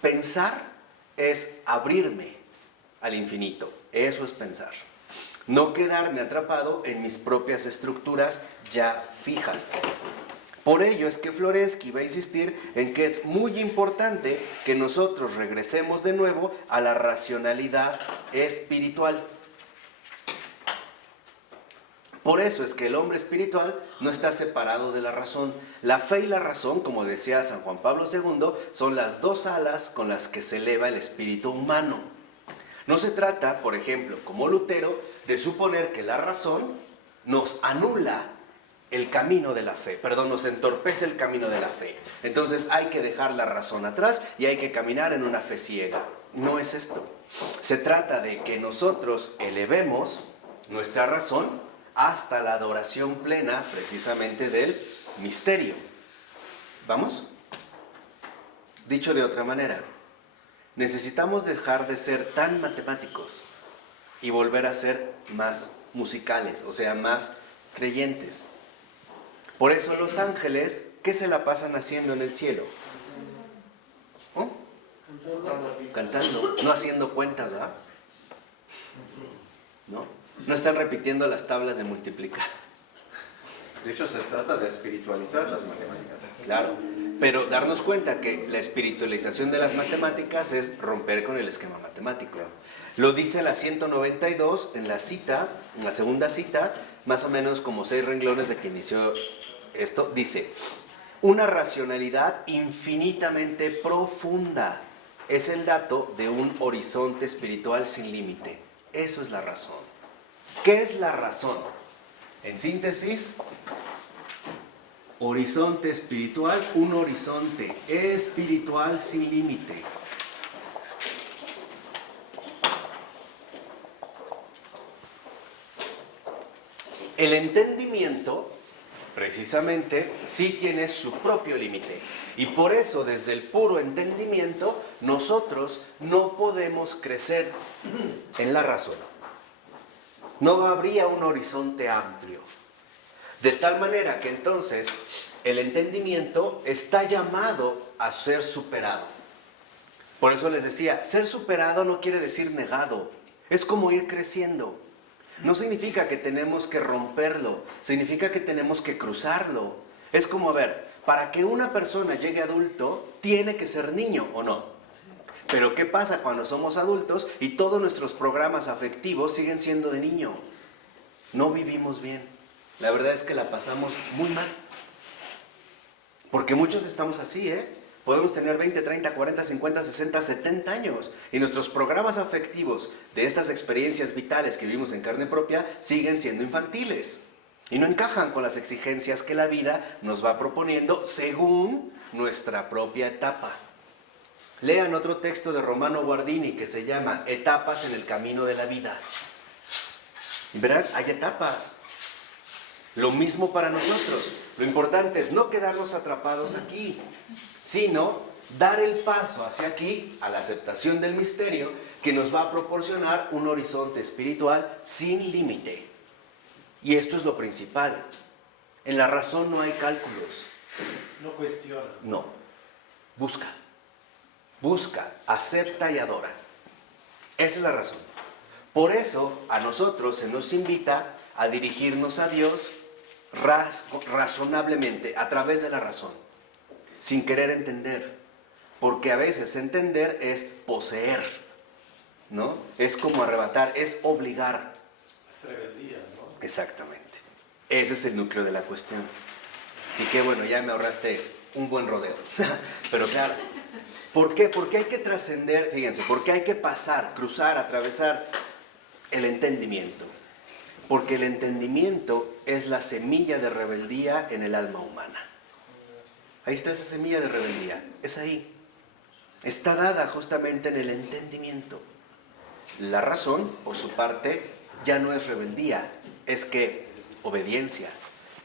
Pensar es abrirme al infinito, eso es pensar. No quedarme atrapado en mis propias estructuras ya fijas. Por ello es que Florensky va a insistir en que es muy importante que nosotros regresemos de nuevo a la racionalidad espiritual. Por eso es que el hombre espiritual no está separado de la razón. La fe y la razón, como decía San Juan Pablo II, son las dos alas con las que se eleva el espíritu humano. No se trata, por ejemplo, como Lutero, de suponer que la razón nos anula el camino de la fe, nos entorpece el camino de la fe. Entonces hay que dejar la razón atrás y hay que caminar en una fe ciega. No es esto. Se trata de que nosotros elevemos nuestra razón hasta la adoración plena, precisamente, del misterio. ¿Vamos? Dicho de otra manera, necesitamos dejar de ser tan matemáticos y volver a ser más musicales, o sea, más creyentes. Por eso los ángeles, ¿qué se la pasan haciendo en el cielo? ¿Oh? Cantando, no haciendo cuentas, ¿verdad? No están repitiendo las tablas de multiplicar. De hecho, se trata de espiritualizar las matemáticas. Claro, pero darnos cuenta que la espiritualización de las matemáticas es romper con el esquema matemático. Lo dice la 192 en la cita, en la segunda cita, más o menos como 6 renglones de que inició esto. Dice, una racionalidad infinitamente profunda es el dato de un horizonte espiritual sin límite. Eso es la razón. ¿Qué es la razón? En síntesis, horizonte espiritual, un horizonte espiritual sin límite. El entendimiento, precisamente, sí tiene su propio límite. Y por eso, desde el puro entendimiento, nosotros no podemos crecer en la razón. No habría un horizonte amplio. De tal manera que entonces el entendimiento está llamado a ser superado. Por eso les decía, ser superado no quiere decir negado. Es como ir creciendo. No significa que tenemos que romperlo, significa que tenemos que cruzarlo. Es como, para que una persona llegue adulto, tiene que ser niño, ¿o no? Pero ¿qué pasa cuando somos adultos y todos nuestros programas afectivos siguen siendo de niño? No vivimos bien. La verdad es que la pasamos muy mal. Porque muchos estamos así, Podemos tener 20, 30, 40, 50, 60, 70 años. Y nuestros programas afectivos de estas experiencias vitales que vivimos en carne propia siguen siendo infantiles. Y no encajan con las exigencias que la vida nos va proponiendo según nuestra propia etapa. Lean otro texto de Romano Guardini que se llama Etapas en el camino de la vida. Y verán, hay etapas. Lo mismo para nosotros. Lo importante es no quedarnos atrapados aquí, sino dar el paso hacia aquí, a la aceptación del misterio, que nos va a proporcionar un horizonte espiritual sin límite. Y esto es lo principal. En la razón no hay cálculos. No cuestiona. No. Busca. Busca, acepta y adora. Esa es la razón. Por eso a nosotros se nos invita a dirigirnos a Dios razonablemente, a través de la razón, sin querer entender. Porque a veces entender es poseer, ¿no? Es como arrebatar, es obligar. Es rebeldía, ¿no? Exactamente. Ese es el núcleo de la cuestión. Y qué bueno, ya me ahorraste un buen rodeo. Pero claro, ¿por qué? Porque hay que trascender, fíjense, porque hay que pasar, cruzar, atravesar el entendimiento. Porque el entendimiento es la semilla de rebeldía en el alma humana. Ahí está esa semilla de rebeldía, es ahí. Está dada justamente en el entendimiento. La razón, por su parte, ya no es rebeldía, es que obediencia.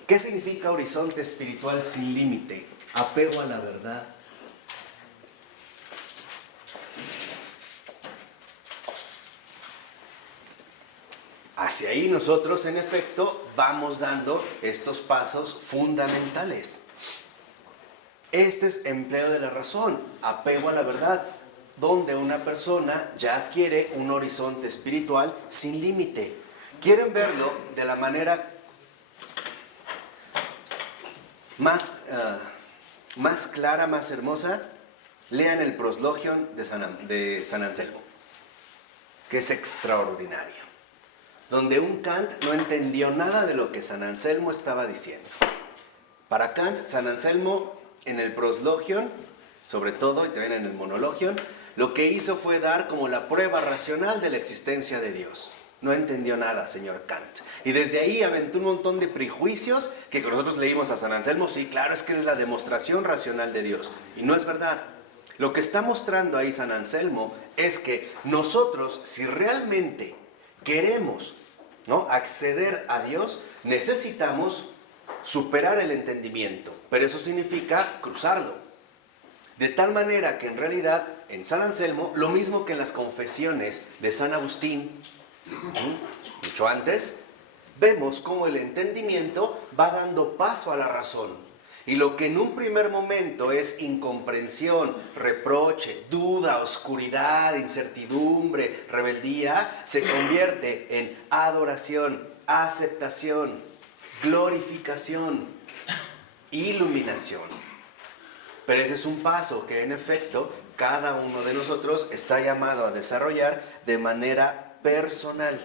¿Qué significa horizonte espiritual sin límite? Apego a la verdad. Hacia ahí nosotros, en efecto, vamos dando estos pasos fundamentales. Este es empleo de la razón, apego a la verdad, donde una persona ya adquiere un horizonte espiritual sin límite. ¿Quieren verlo de la manera más clara, más hermosa? Lean el proslogion de San Anselmo, que es extraordinario, donde un Kant no entendió nada de lo que San Anselmo estaba diciendo. Para Kant, San Anselmo, en el proslogion, sobre todo, y también en el monologion, lo que hizo fue dar como la prueba racional de la existencia de Dios. No entendió nada, señor Kant. Y desde ahí aventó un montón de prejuicios que nosotros leímos a San Anselmo. Sí, claro, es que es la demostración racional de Dios. Y no es verdad. Lo que está mostrando ahí San Anselmo es que nosotros, si realmente queremos, ¿no?, acceder a Dios, necesitamos superar el entendimiento. Pero eso significa cruzarlo. De tal manera que en realidad, en San Anselmo, lo mismo que en las confesiones de San Agustín, mucho antes, vemos cómo el entendimiento va dando paso a la razón. Y lo que en un primer momento es incomprensión, reproche, duda, oscuridad, incertidumbre, rebeldía, se convierte en adoración, aceptación, glorificación, iluminación. Pero ese es un paso que en efecto cada uno de nosotros está llamado a desarrollar de manera personal.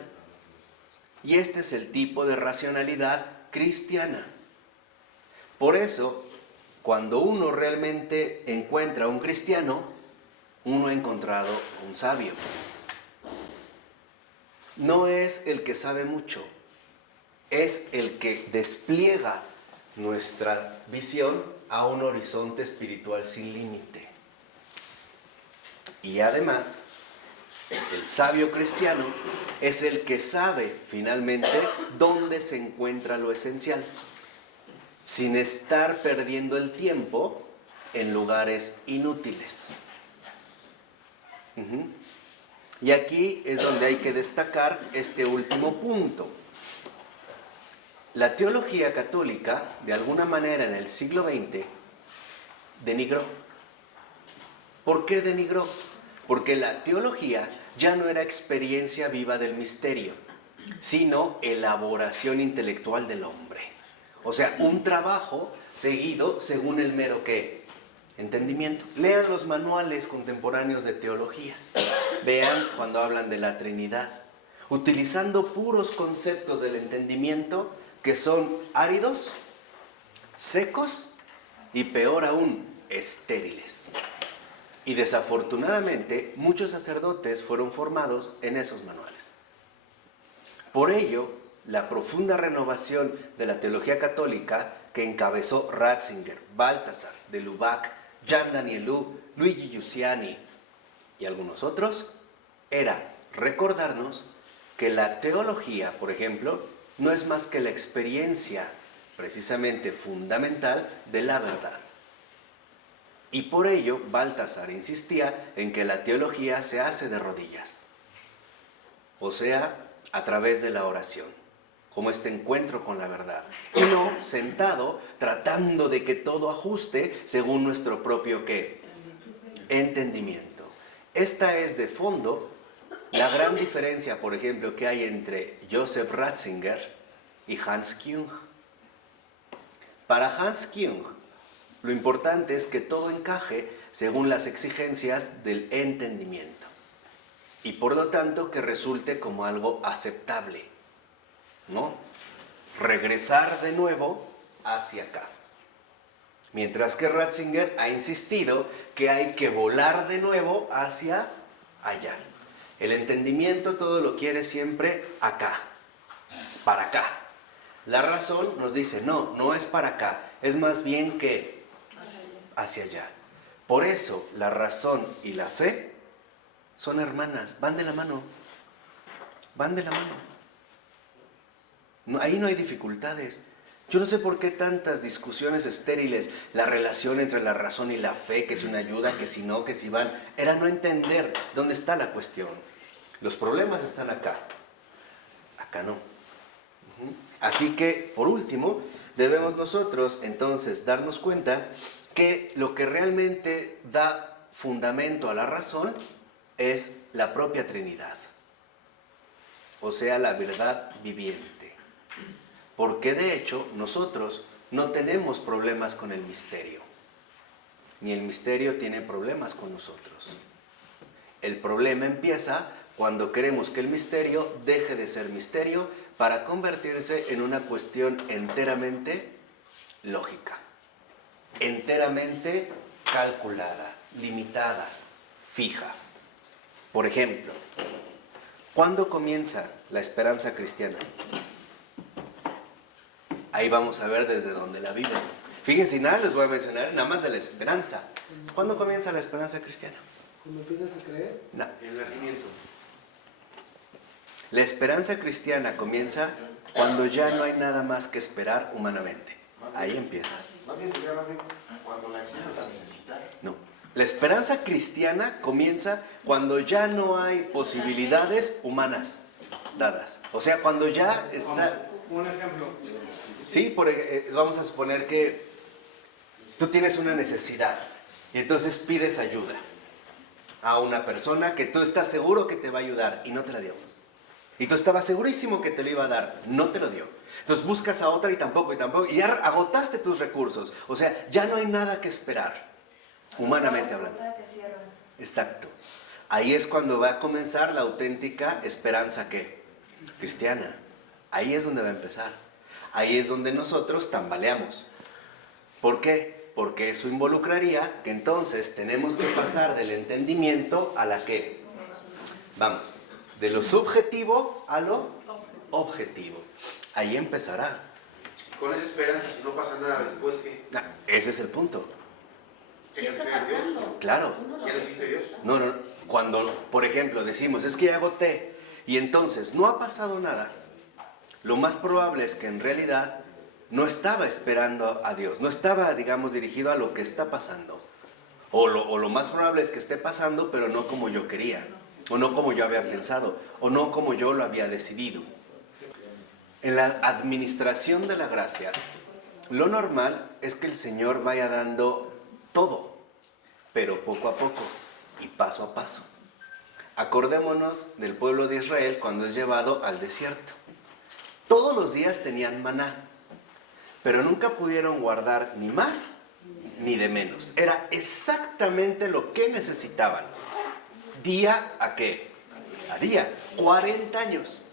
Y este es el tipo de racionalidad cristiana. Por eso, cuando uno realmente encuentra a un cristiano, uno ha encontrado un sabio. No es el que sabe mucho, es el que despliega nuestra visión a un horizonte espiritual sin límite. Y además, el sabio cristiano es el que sabe finalmente dónde se encuentra lo esencial, sin estar perdiendo el tiempo en lugares inútiles. Y aquí es donde hay que destacar este último punto. La teología católica, de alguna manera en el siglo XX, denigró. ¿Por qué denigró? Porque la teología ya no era experiencia viva del misterio, sino elaboración intelectual del hombre. O sea, un trabajo seguido según el mero ¿qué? Entendimiento. Lean los manuales contemporáneos de teología. Vean cuando hablan de la Trinidad, utilizando puros conceptos del entendimiento que son áridos, secos y peor aún, estériles. Y desafortunadamente muchos sacerdotes fueron formados en esos manuales. Por ello, la profunda renovación de la teología católica que encabezó Ratzinger, Balthasar, de Lubac, Jean Danielou, Luigi Giussiani y algunos otros, era recordarnos que la teología, por ejemplo, no es más que la experiencia precisamente fundamental de la verdad. Y por ello, Balthasar insistía en que la teología se hace de rodillas, o sea, a través de la oración. como este encuentro con la verdad, y no sentado tratando de que todo ajuste según nuestro propio ¿qué? Entendimiento. Esta es de fondo la gran diferencia, por ejemplo, que hay entre Joseph Ratzinger y Hans Küng. Para Hans Küng, lo importante es que todo encaje según las exigencias del entendimiento y por lo tanto que resulte como algo aceptable, ¿no? Regresar de nuevo hacia acá. Mientras que Ratzinger ha insistido que hay que volar de nuevo hacia allá. El entendimiento todo lo quiere siempre acá, para acá. La razón nos dice, no, no es para acá, es más bien que hacia allá. Por eso la razón y la fe son hermanas, van de la mano, van de la mano. Ahí no hay dificultades. Yo no sé por qué tantas discusiones estériles, la relación entre la razón y la fe, que si una ayuda, que si no, que si van, era no entender dónde está la cuestión. Los problemas están acá, acá no. Así que, por último, debemos nosotros entonces darnos cuenta que lo que realmente da fundamento a la razón es la propia Trinidad, o sea, la verdad viviente. Porque de hecho nosotros no tenemos problemas con el misterio, ni el misterio tiene problemas con nosotros. El problema empieza cuando queremos que el misterio deje de ser misterio para convertirse en una cuestión enteramente lógica, enteramente calculada, limitada, fija. Por ejemplo, ¿cuándo comienza la esperanza cristiana? Ahí vamos a ver desde dónde la viven. Fíjense, nada les voy a mencionar, nada más de la esperanza. ¿Cuándo comienza la esperanza cristiana? ¿Cuando empiezas a creer? No. El nacimiento. La esperanza cristiana comienza cuando ya no hay nada más que esperar humanamente. Ahí empieza. Más bien sería más bien cuando la empiezas a necesitar. No. La esperanza cristiana comienza cuando ya no hay posibilidades humanas dadas. O sea, cuando ya está... Un ejemplo. Sí, vamos a suponer que tú tienes una necesidad y entonces pides ayuda a una persona que tú estás seguro que te va a ayudar y no te la dio. Y tú estabas segurísimo que te lo iba a dar, no te lo dio. Entonces buscas a otra y tampoco, y ya agotaste tus recursos. O sea, ya no hay nada que esperar, humanamente hablando. Exacto. Ahí es cuando va a comenzar la auténtica esperanza, ¿qué? Cristiana. Ahí es donde va a empezar. Ahí es donde nosotros tambaleamos. ¿Por qué? Porque eso involucraría que entonces tenemos que pasar del entendimiento a la ¿qué? Vamos, de lo subjetivo a lo objetivo. Ahí empezará. Con esa esperanza, si no pasa nada después, ¿qué? Ese es el punto. Sí está pasando. Claro. Tú no lo ¿Ya no ves. existe Dios? No, cuando, por ejemplo, decimos, es que ya agoté, y entonces no ha pasado nada, lo más probable es que en realidad no estaba esperando a Dios, no estaba, digamos, dirigido a lo que está pasando. O lo más probable es que esté pasando, pero no como yo quería, o no como yo había pensado, o no como yo lo había decidido. En la administración de la gracia, lo normal es que el Señor vaya dando todo, pero poco a poco y paso a paso. Acordémonos del pueblo de Israel cuando es llevado al desierto. Todos los días tenían maná, pero nunca pudieron guardar ni más ni de menos. Era exactamente lo que necesitaban. ¿Día a qué? A día. 40 años.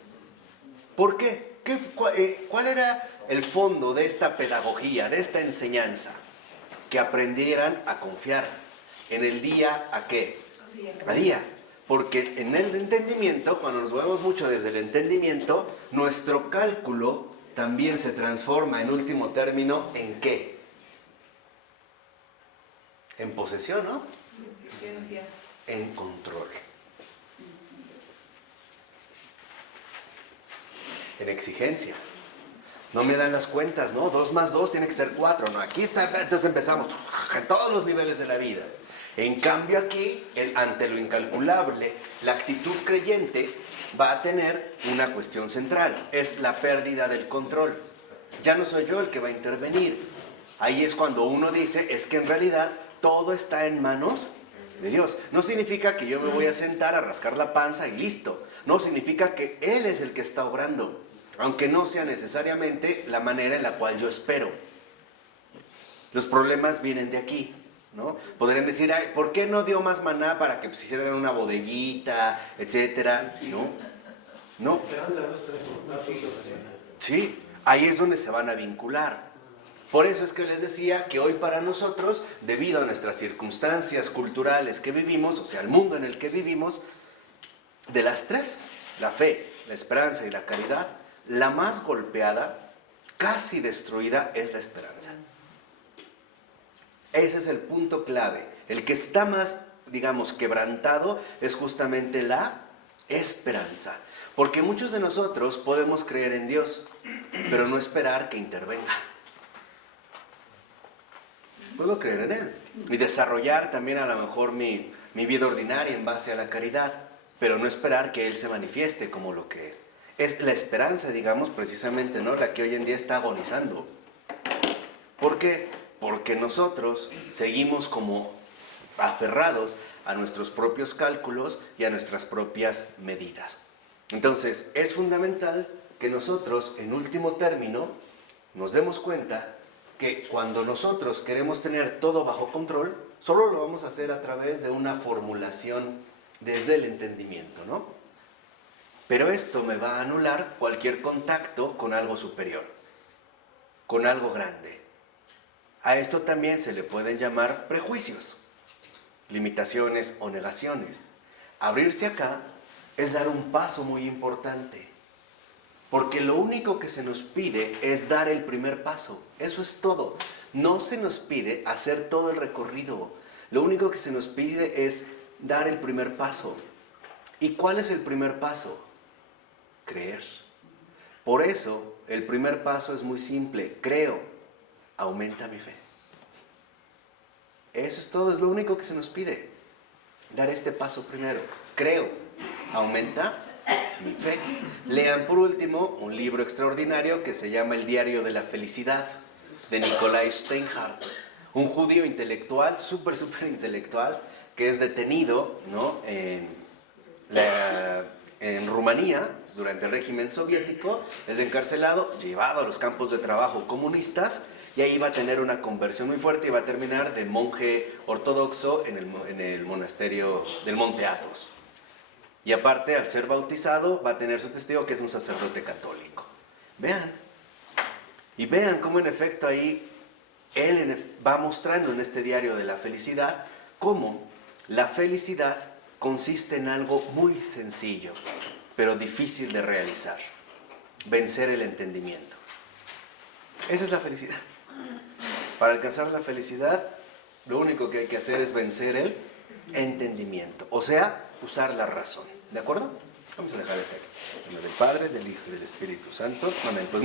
¿Por qué? ¿Cuál era el fondo de esta pedagogía, de esta enseñanza? Que aprendieran a confiar. ¿En el día a qué? A día. Porque en el entendimiento, cuando nos movemos mucho desde el entendimiento, nuestro cálculo también se transforma en último término ¿en qué? En posesión, ¿no? En control. En exigencia. No me dan las cuentas, ¿no? 2 más 2 tiene que ser 4, ¿no? Aquí está, entonces empezamos en todos los niveles de la vida. En cambio aquí, ante lo incalculable, la actitud creyente va a tener una cuestión central, es la pérdida del control. Ya no soy yo el que va a intervenir. Ahí es cuando uno dice, es que en realidad todo está en manos de Dios. No significa que yo me voy a sentar a rascar la panza y listo. No, significa que Él es el que está obrando, aunque no sea necesariamente la manera en la cual yo espero. Los problemas vienen de aquí, ¿no? Podrían decir, ay, ¿por qué no dio más maná para que pues, hicieran una bodeguita, etcétera? No, no. La esperanza de nuestro resultado. Sí, ahí es donde se van a vincular. Por eso es que les decía que hoy para nosotros, debido a nuestras circunstancias culturales que vivimos, o sea, el mundo en el que vivimos, de las tres, la fe, la esperanza y la caridad, la más golpeada, casi destruida, es la esperanza. Ese es el punto clave. El que está más, digamos, quebrantado es justamente la esperanza. Porque muchos de nosotros podemos creer en Dios, pero no esperar que intervenga. Puedo creer en Él y desarrollar también a lo mejor mi vida ordinaria en base a la caridad, pero no esperar que Él se manifieste como lo que es. Es la esperanza, digamos, precisamente, ¿no?, la que hoy en día está agonizando. ¿Por qué? Porque nosotros seguimos como aferrados a nuestros propios cálculos y a nuestras propias medidas. Entonces, es fundamental que nosotros, en último término, nos demos cuenta que cuando nosotros queremos tener todo bajo control, solo lo vamos a hacer a través de una formulación desde el entendimiento, ¿no? Pero esto me va a anular cualquier contacto con algo superior, con algo grande. A esto también se le pueden llamar prejuicios, limitaciones o negaciones. Abrirse acá es dar un paso muy importante, porque lo único que se nos pide es dar el primer paso. Eso es todo. No se nos pide hacer todo el recorrido. Lo único que se nos pide es dar el primer paso. ¿Y cuál es el primer paso? Creer. Por eso, el primer paso es muy simple. Creo. Aumenta mi fe. Eso es todo. Es lo único que se nos pide. Dar este paso primero. Creo. Aumenta mi fe. Lean por último un libro extraordinario que se llama El Diario de la Felicidad, de Nikolai Steinhardt, un judío intelectual, súper intelectual, que es detenido, ¿no?, en Rumanía durante el régimen soviético, es encarcelado, llevado a los campos de trabajo comunistas, y ahí va a tener una conversión muy fuerte y va a terminar de monje ortodoxo en el monasterio del Monte Athos. Y aparte, al ser bautizado, va a tener su testigo, que es un sacerdote católico. Vean. Y vean cómo en efecto ahí él va mostrando en este diario de la felicidad cómo la felicidad consiste en algo muy sencillo, pero difícil de realizar. Vencer el entendimiento. Esa es la felicidad. Para alcanzar la felicidad, lo único que hay que hacer es vencer el entendimiento. O sea, usar la razón. ¿De acuerdo? Vamos a dejar esto aquí. En nombre del Padre, del Hijo y del Espíritu Santo. Amén. Pues